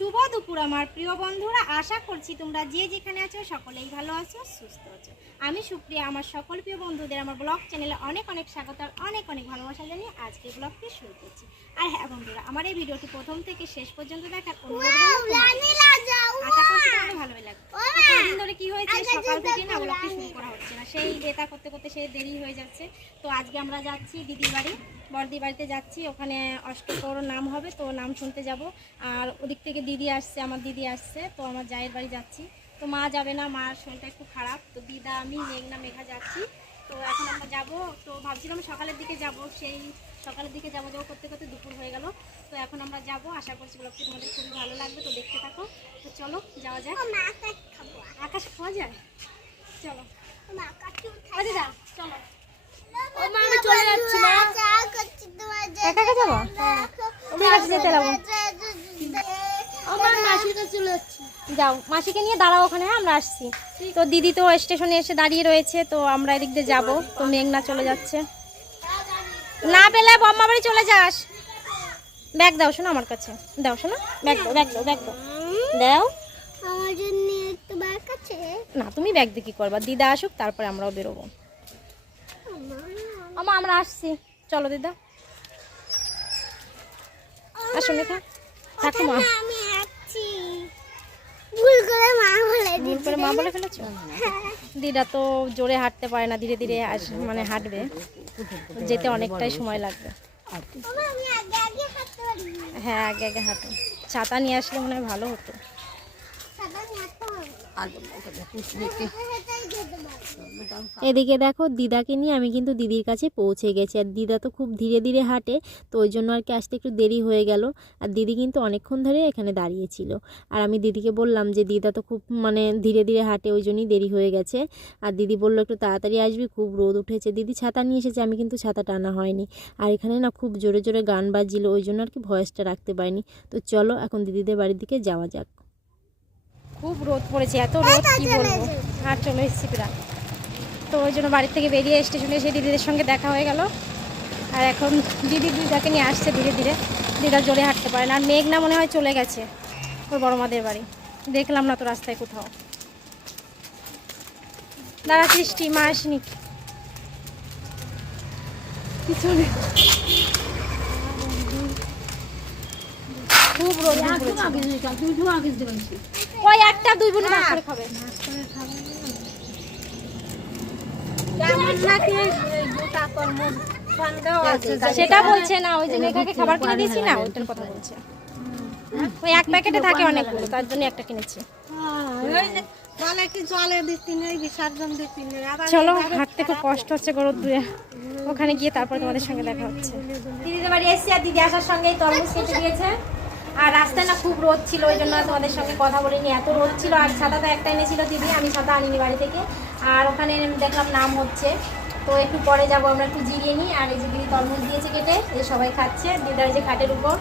শুভ দুপুর আমার প্রিয় বন্ধুরা। আশা করছি তোমরা যে যেখানে আছো সকলেই ভালো আছো সুস্থ আছো। আমি সুপ্রিয়া আমার সকল প্রিয় বন্ধুদের আমার ব্লগ চ্যানেলে অনেক অনেক স্বাগত আর অনেক অনেক ভালোবাসা জানিয়ে আজকে ব্লগটি শুরু করছি। আর হ্যাঁ বন্ধুরা আমার এই ভিডিওটি প্রথম থেকে শেষ পর্যন্ত দেখার আশা করছি ভালোই লাগবে। তো কদিন ধরে কি হয়েছে? সকাল থেকে না ব্লগটি শুরু করা হচ্ছে না। সেই এটা করতে করতে সেই দেরি হয়ে যাচ্ছে। তো আজকে আমরা যাচ্ছি দিদির বাড়ি। বড়দি বাড়িতে যাচ্ছি ওখানে অষ্টকর নাম হবে তো নাম শুনতে যাব। আর ওদিক থেকে দিদি আসছে আমার দিদি আসছে তো আমার জায়ের বাড়ি যাচ্ছি। তো মা যাবে না মার শরীরটা একটু খারাপ তো দিদা আমি মেঘনা মেঘা যাচ্ছি। তো এখন আমরা যাব তো ভাবছিলাম সকালের দিকে যাব সেই সকালের দিকে যাব যাব করতে করতে দুপুর হয়ে গেল। তো এখন আমরা যাব আশা করছি ব্লগটি তোমাদের খুবই ভালো লাগবে তো দেখতে থাকো। তো চলো যাওয়া যাক। আকাশ খাওয়া যায়? চলো। চলো। ও আমি চলে যাচ্ছি মা। একা একা যাব? ঠিক আছে যেতে লাগবো আমার মাসির কাছে চলে যাচ্ছি। যাও মাসিকে নিয়ে দাঁড়াও ওখানে হ্যাঁ আমরা আসছি। তো দিদি তো স্টেশনে এসে দাঁড়িয়ে রয়েছে তো আমরা এদিক দিয়ে যাব। তো মেঘনা চলে যাচ্ছে। না পেলে বম্মা বাড়ি চলে যাস। ব্যাগ দাও শোনো আমার কাছে। দাও শোনো। ব্যাগ দাও ব্যাগ দাও ব্যাগ দাও। দাও। আমার জন্য একটু ব্যাগ আছে না তুমি ব্যাগ দিয়ে কি করবা? দিদা আসুক তারপরে আমরাও বেরোবো। আমা আমরা আসছি। চলো দিদা। আসো মেঘা। থাকো মা। আমি আসছি ভুল করে মা বলে ভুল করে মা বলে ফেলেছো? দিদা তো জোরে হাঁটতে পারে না ধীরে ধীরে আস- মানে হাঁটবে। যেতে অনেকটাই সময় লাগবে। হ্যাঁ আগে আগে হাঁটো। ছাতা নিয়ে আসলে মনে হয় ভালো হতো। এদিকে দেখো দিদাকে নিয়ে আমি কিন্তু দিদির কাছে পৌঁছে গেছি। আর দিদা তো খুব ধীরে ধীরে হাঁটে, তো ওই জন্য আর কি আসতে একটু দেরি হয়ে গেল। আর দিদি কিন্তু অনেকক্ষণ ধরে এখানে দাঁড়িয়েছিল আর আমি দিদিকে বললাম যে, দিদা তো খুব মানে ধীরে ধীরে হাঁটে, ওই জন্যই দেরি হয়ে গেছে। আর দিদি বলল, একটু তাড়াতাড়ি আসবি, খুব রোদ উঠেছে। দিদি ছাতা নিয়ে এসেছে, আমি কিন্তু ছাতা টানা হয়নি। আর এখানে না খুব জোরে জোরে গান বাজছিল, ওই জন্য আর কি ভয়েসটা রাখতে পারিনি। তো চলো, এখন দিদিদের বাড়ির দিকে যাওয়া যাক। খুব রোদ পড়েছে এত রোদ কি বলব? আর চলে এসেছি প্রায়। তো ওই জন্য বাড়ির থেকে বেরিয়ে স্টেশনে এসে দিদিদের সঙ্গে দেখা হয়ে গেল। আর এখন দিদি দিদাকে নিয়ে আসছে ধীরে ধীরে। দিদা জোরে হাঁটতে পারে না আর মেঘনা মনে হয় চলে গেছে ওর বড় মাদের বাড়ি। দেখলাম না তো রাস্তায় কোথাও। দাঁড়া সৃষ্টি মা আসেনি। পিছনে। খুব রোদ পড়েছে। ওই একটা দুই বোন ভাগ করে খাবে। সেটা বলছে না ওই যে মেঘাকে খাবার কিনে দিয়েছি না ওইটার কথা বলছে। ওই এক প্যাকেটে থাকে অনেকগুলো তার জন্য একটা কিনেছি। চলো হাঁটতে খুব কষ্ট হচ্ছে গরুর দুয়ে। ওখানে গিয়ে তারপর তোমাদের সঙ্গে দেখা হচ্ছে। দিদিদের বাড়ি এসেছি আর দিদি আসার সঙ্গে তরমুজ কেটে দিয়েছে। আর রাস্তায় না খুব রোদ ছিল ওই জন্য তোমাদের সঙ্গে কথা বলিনি। এত রোদ ছিল আর ছাতা তো একটা এনেছিল দিদি আমি ছাতা আনিনি বাড়ি থেকে। আর ওখানে দেখলাম নাম হচ্ছে। তো একটু পরে যাব আমরা একটু জিরিয়ে নিই। আর এই যে দিদি তরমুজ দিয়েছে কেটে এই সবাই খাচ্ছে। দিদার যে খাটের উপর।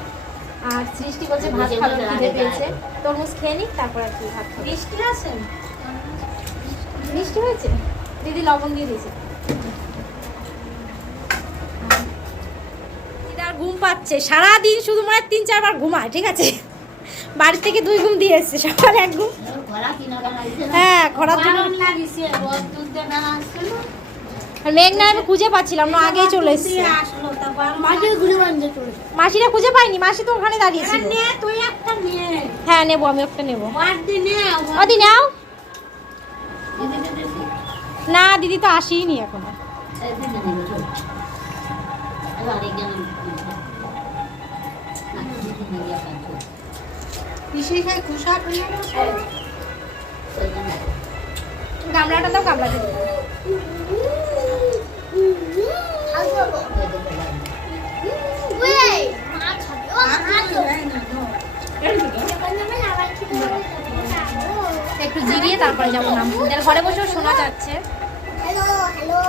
আর সৃষ্টি করছে ভাত খাবে খিদে পেয়েছে। তরমুজ খেয়ে নিই তারপর আর কি ভাত খাবে। বৃষ্টি আছে। মিষ্টি হয়েছে? দিদি লবণ দিয়ে দিয়েছে। ঘুম পাচ্ছে। সারাদিন শুধু মানে তিন, চারবার ঘুমায়, ঠিক আছে? বাড়ি থেকে দুই ঘুম দিয়ে এসছে, সকালে এক ঘুম। হ্যাঁ খরার জন্য। মেঘনা আমি খুঁজে পাচ্ছিলাম না, আগেই চলে মাসিরা খুঁজে মাসি তো ওখানে হ্যাঁ নেব, আমি ওদি নাও। না, দিদি তো আসেইনি এখনও। গামলাটা গামলা খাবে। একটু জিরিয়ে তারপরে যাব ঘরে বসেও শোনা যাচ্ছে হ্যালো হ্যালো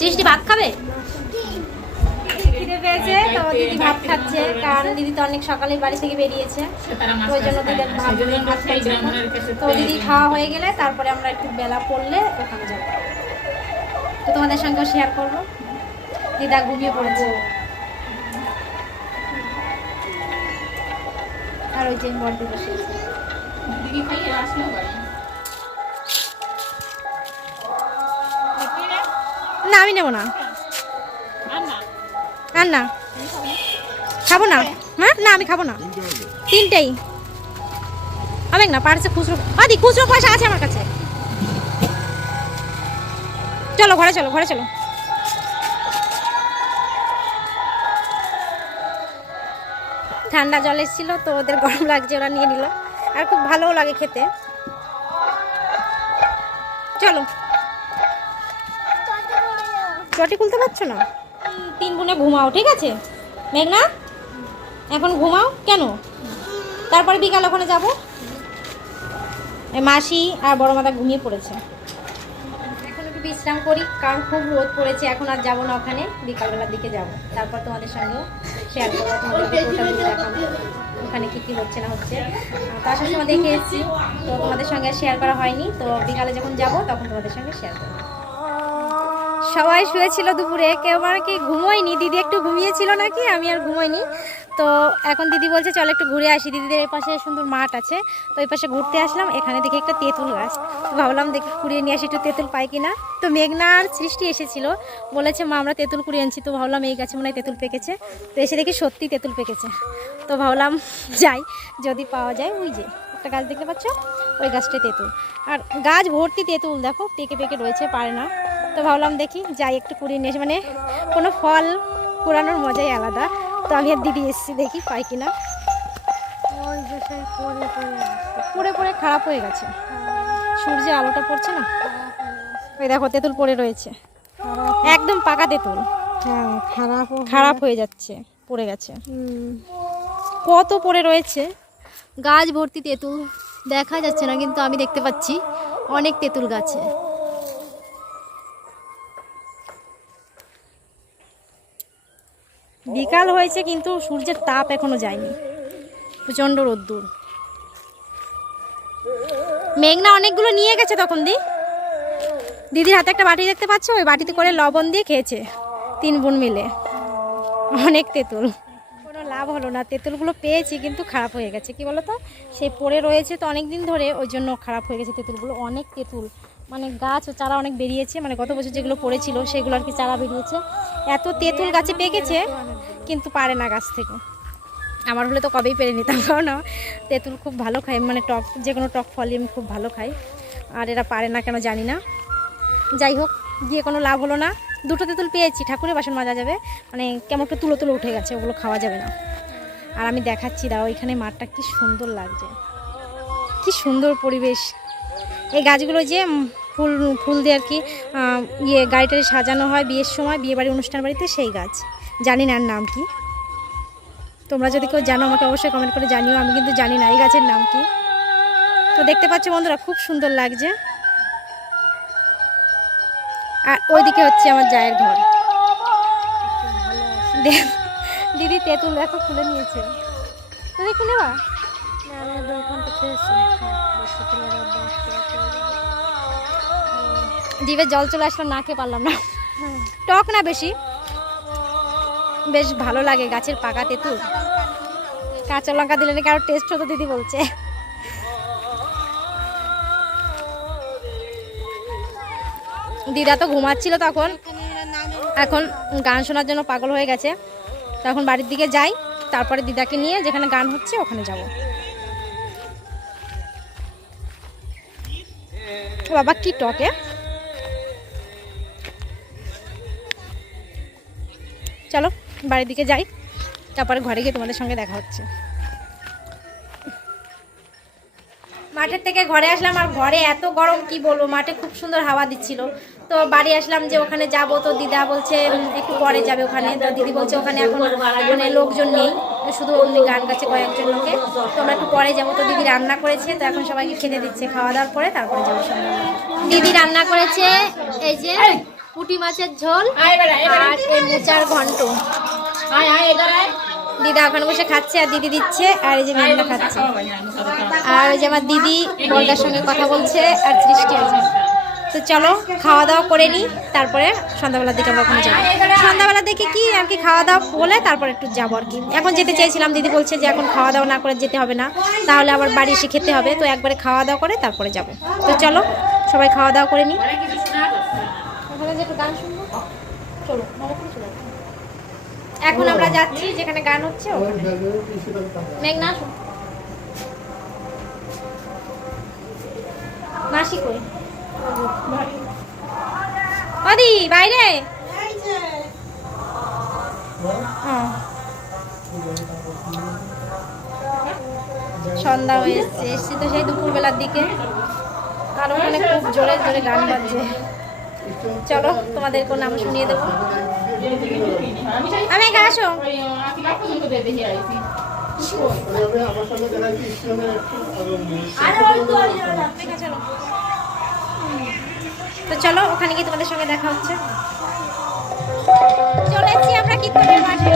সৃষ্টি ভাত খাবে? খিদে পেয়েছে তো দিদি ভাত খাচ্ছে কারণ দিদি তো অনেক সকালে বাড়ি থেকে বেরিয়েছে। ওই জন্য দিদি ভাত ভাত খাচ্ছে তো দিদি খাওয়া হয়ে গেলে তারপরে আমরা একটু বেলা পড়লে ওখানে যাব। তো তোমাদের সঙ্গেও শেয়ার করব। দিদা ঘুমিয়ে পড়েছে। আর ওই যে বড় বসে। না, আমি নেব না। আর না খাব না? হ্যাঁ? না, আমি খাব না। তিনটেই। হবে না পার্সে খুচরো আদি, খুচরো পয়সা আছে আমার কাছে। চলো, ঘরে চলো ঘরে চলো। ঠান্ডা জল এসেছিল, তো ওদের গরম লাগছে, ওরা নিয়ে নিল। আর খুব ভালোও লাগে খেতে। চলো। চটি খুলতে পারছ না? তিন বোনে ঘুমাও, ঠিক আছে? মেঘনা, এখন ঘুমাও। কেন? তারপরে বিকাল ওখানে যাব। মাসি আর বড় মাথা ঘুমিয়ে পড়েছে। এখন একটু বিশ্রাম করি, কারণ খুব রোদ পড়েছে, এখন আর যাব না ওখানে। বিকালবেলার দিকে যাব। তারপর তোমাদের সঙ্গেও শেয়ার করব তোমাদের পুরোটা দেখাবো ওখানে কী কী হচ্ছে না হচ্ছে। তো আসার সময় দেখে এসেছি। তো তোমাদের সঙ্গে শেয়ার করা হয়নি। তো বিকালে যখন যাব, তখন তোমাদের সঙ্গে শেয়ার করব। সবাই শুয়েছিল দুপুরে। কেউ আর কি ঘুমোয়নি? দিদি একটু ঘুমিয়েছিল নাকি? আমি আর ঘুমোইনি তো এখন দিদি বলছে, চল একটু ঘুরে আসি। দিদিদের এর পাশে সুন্দর মাঠ আছে। তো ওই পাশে ঘুরতে আসলাম। এখানে দেখি একটা তেঁতুল গাছ। তো ভাবলাম দেখি, কুড়িয়ে নিয়ে আসি। একটু তেঁতুল পাই কিনা? তো মেঘনার সৃষ্টি এসেছিল। বলেছে, মা, আমরা তেঁতুল কুড়িয়ে আনছি। তো ভাবলাম, এই গাছে মনে হয় তেঁতুল পেকেছে। তো এসে দেখি, সত্যি তেঁতুল পেকেছে। তো ভাবলাম, যাই, যদি পাওয়া যায়, ওই যে, একটা গাছ দেখতে পাচ্ছ? ওই গাছটাই তেঁতুল। আর গাছ ভর্তি তেঁতুল, দেখো, পেকে পেকে রয়েছে, পারে না। তো ভাবলাম, দেখি, যাই, একটু কুড়িয়ে নিয়ে মানে কোনো ফল কুড়ানোর মজাই আলাদা। তো আমি আর দিদি এসেছি দেখি পাই কিনা। পড়ে পড়ে খারাপ হয়ে গেছে। সূর্যে আলোটা পড়ছে না? ওই দেখো তেঁতুল পড়ে রয়েছে। একদম পাকা তেঁতুল। হ্যাঁ খারাপ খারাপ হয়ে যাচ্ছে পড়ে গেছে। কত পড়ে রয়েছে। গাছ ভর্তি তেঁতুল দেখা যাচ্ছে না কিন্তু আমি দেখতে পাচ্ছি অনেক তেঁতুল গাছে। বিকাল হয়েছে কিন্তু সূর্যের তাপ এখনও যায়নি। প্রচণ্ড রোদ্দুর। মেঘনা অনেকগুলো নিয়ে গেছে তখন, দি। দিদির হাতে একটা বাটি দেখতে পাচ্ছ? ওই বাটিতে করে লবণ দিয়ে খেয়েছে তিন বোন মিলে। অনেক তেঁতুল। কোনো লাভ হলো না। তেঁতুলগুলো পেয়েছি কিন্তু খারাপ হয়ে গেছে। কি বলো তো সেই পড়ে রয়েছে তো অনেক দিন ধরে, ওই জন্য খারাপ হয়ে গেছে তেঁতুলগুলো। অনেক তেঁতুল। মানে গাছ ও চারা অনেক বেরিয়েছে মানে গত বছর যেগুলো পড়েছিল সেগুলো আর কি চারা বেরিয়েছে। এত তেঁতুল গাছে পেকেছে, কিন্তু পারে না গাছ থেকে। আমার হলে তো কবেই পেরে নিতাম, কারণ তেঁতুল খুব ভালো খায় মানে টক যে কোনো টক ফলই আমি খুব ভালো খাই। আর এরা পারে না কেন জানি না। যাই হোক, গিয়ে কোনো লাভ হলো না। দুটো তেঁতুল পেয়েছি, ঠাকুরের বাসন মাজা যাবে। মানে কেমন একটা তুলো তুলো উঠে গেছে, ওগুলো খাওয়া যাবে না। আর আমি দেখাচ্ছি, দাও এখানে মাঠটা কি সুন্দর লাগছে। কি সুন্দর পরিবেশ। এই গাছগুলো যে ফুল ফুল দিয়ে আর কি ইয়ে গাড়িটারি সাজানো হয় বিয়ের সময় বিয়ে বাড়ি অনুষ্ঠান বাড়িতে সেই গাছ। জানি না নাম কি। তোমরা যদি কেউ জানো, আমাকে অবশ্যই কমেন্ট করে জানিও, আমি কিন্তু জানি না এই গাছের নাম কি। তো দেখতে পাচ্ছ বন্ধুরা, খুব সুন্দর লাগছে। আর ওইদিকে হচ্ছে আমার জায়ের ঘর। দিদি তেঁতুল দেখো খুলে নিয়েছে। তুমি খুলে বা? জিভে জল চলে আসলো, না খেয়ে পারলাম না। টক না বেশি? বেশ ভালো লাগে গাছের পাকা তেঁতুল। কাঁচা লঙ্কা দিলে নাকি আরও টেস্ট হতো, দিদি বলছে। দিদা তো ঘুমাচ্ছিল তখন। এখন গান শোনার জন্য পাগল হয়ে গেছে। তখন বাড়ির দিকে যাই, তারপরে দিদাকে নিয়ে যেখানে গান হচ্ছে ওখানে যাব। বাবা, কি টকে চলো, বাড়ির দিকে যাই, তারপরে ঘরে গিয়ে তোমাদের সঙ্গে দেখা হচ্ছে। মাঠের থেকে ঘরে আসলাম, আর ঘরে এত গরম, কি বলব, মাঠে খুব সুন্দর হাওয়া দিচ্ছিল। তো বাড়ি আসলাম যে ওখানে যাব, তো দিদা বলছে একটু পরে যাবে ওখানে। তো দিদি বলছে, ওখানে এখন মানে লোকজন নেই, শুধু অমনি গান গাছে কয়েকজন লোকে। তো আমরা একটু পরে যাব, তো দিদি রান্না করেছে, তো এখন সবাইকে খেতে দিচ্ছে, খাওয়া দাওয়ার পরে তারপরে যাব দিদি রান্না করেছে, এই যে পুঁটি মাছের ঝোল আর মোচার ঘন্ট। দিদা ওখানে বসে খাচ্ছে আর দিদি দিচ্ছে আর এই যে মেঘনা খাচ্ছে। আর ওই যে আমার দিদি বর্দার সঙ্গে কথা বলছে আর সৃষ্টি আছে। তো চলো খাওয়া দাওয়া করে নিই তারপরে সন্ধ্যাবেলার দিকে আমরা ওখানে যাব। সন্ধ্যাবেলার দিকে কি আর কি খাওয়া দাওয়া বলে তারপর একটু যাব আর কি। এখন যেতে চাইছিলাম দিদি বলছে যে এখন খাওয়া দাওয়া না করে যেতে হবে না। তাহলে আবার বাড়ি এসে খেতে হবে। তো একবারে খাওয়া দাওয়া করে তারপরে যাব। তো চলো সবাই খাওয়া দাওয়া করে নিই শুনব? চলো এখন আমরা যাচ্ছি যেখানে গান হচ্ছে মেঘনা, আসো। মাসি কই? অদি, বাইরে। ও। সন্ধ্যা হয়ে এসছে, এসছি তো সেই দুপুরবেলার দিকে। আর ওখানে খুব জোরে জোরে গান বাজছে। চলো তোমাদেরকে নাম শুনিয়ে দেবো। আমি একা আসো। তো চলো, ওখানে গিয়ে তোমাদের সঙ্গে দেখা হচ্ছে। চলে আমরা কীর্তনের মাঠে।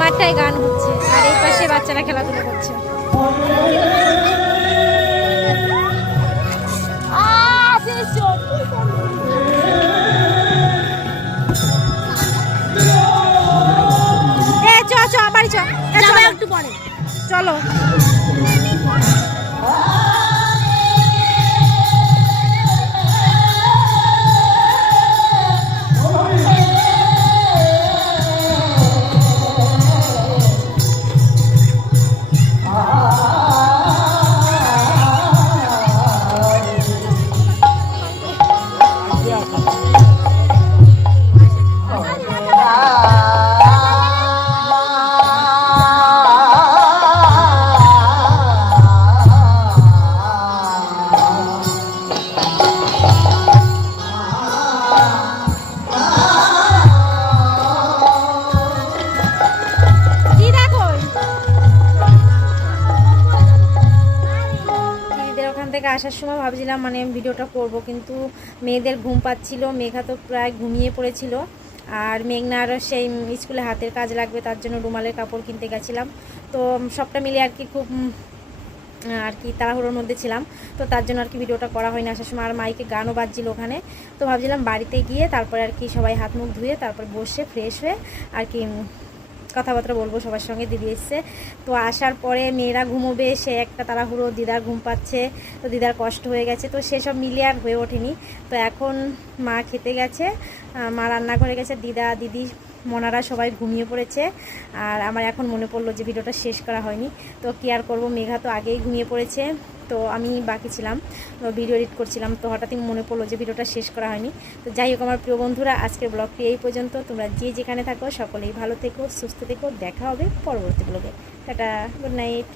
মাঠটায় গান হচ্ছে আর এই পাশে বাচ্চারা খেলাধুলা করছে। চলো। থেকে আসার সময় ভাবছিলাম মানে ভিডিওটা করব, কিন্তু মেয়েদের ঘুম পাচ্ছিল, মেঘা তো প্রায় ঘুমিয়ে পড়েছিল। আর মেঘনার সেই স্কুলে হাতের কাজ লাগবে, তার জন্য রুমালের কাপড় কিনতে গেছিলাম। তো সবটা মিলে আর কি খুব আর কি তাড়াহুড়োর মধ্যে ছিলাম। তো তার জন্য আর কি ভিডিওটা করা হয়নি আসার সময়। আর মাইকে গানও বাজছিল ওখানে। তো ভাবছিলাম বাড়িতে গিয়ে তারপরে আর কি সবাই হাত মুখ ধুয়ে তারপর বসে ফ্রেশ হয়ে আর কি কথাবার্তা বলব সবার সঙ্গে, দিদি এসছে। তো আসার পরে মেয়েরা ঘুমোবে, সে একটা তাড়াহুড়ো, দিদার ঘুম পাচ্ছে, তো দিদার কষ্ট হয়ে গেছে, তো সেসব মিলে আর হয়ে ওঠেনি। তো এখন মা খেতে গেছে মা রান্না করে গেছে, দিদা, দিদি মনারা সবাই ঘুমিয়ে পড়েছে। আর আমার এখন মনে পড়ল যে ভিডিওটা শেষ করা হয়নি। তো কি আর করব? মেঘা তো আগেই ঘুমিয়ে পড়েছে। তো আমি বাকি ছিলাম। ভিডিও এডিট করছিলাম। তো হঠাৎই মনে পড়ল যে ভিডিওটা শেষ করা হয়নি। তো যাই হোক, আমার প্রিয় বন্ধুরা, আজকের ব্লগটি এই পর্যন্ত। তোমরা যে যেখানে থাকো, সকলেই ভালো থেকো, সুস্থ থেকো। দেখা হবে পরবর্তী ব্লগে। Tata good night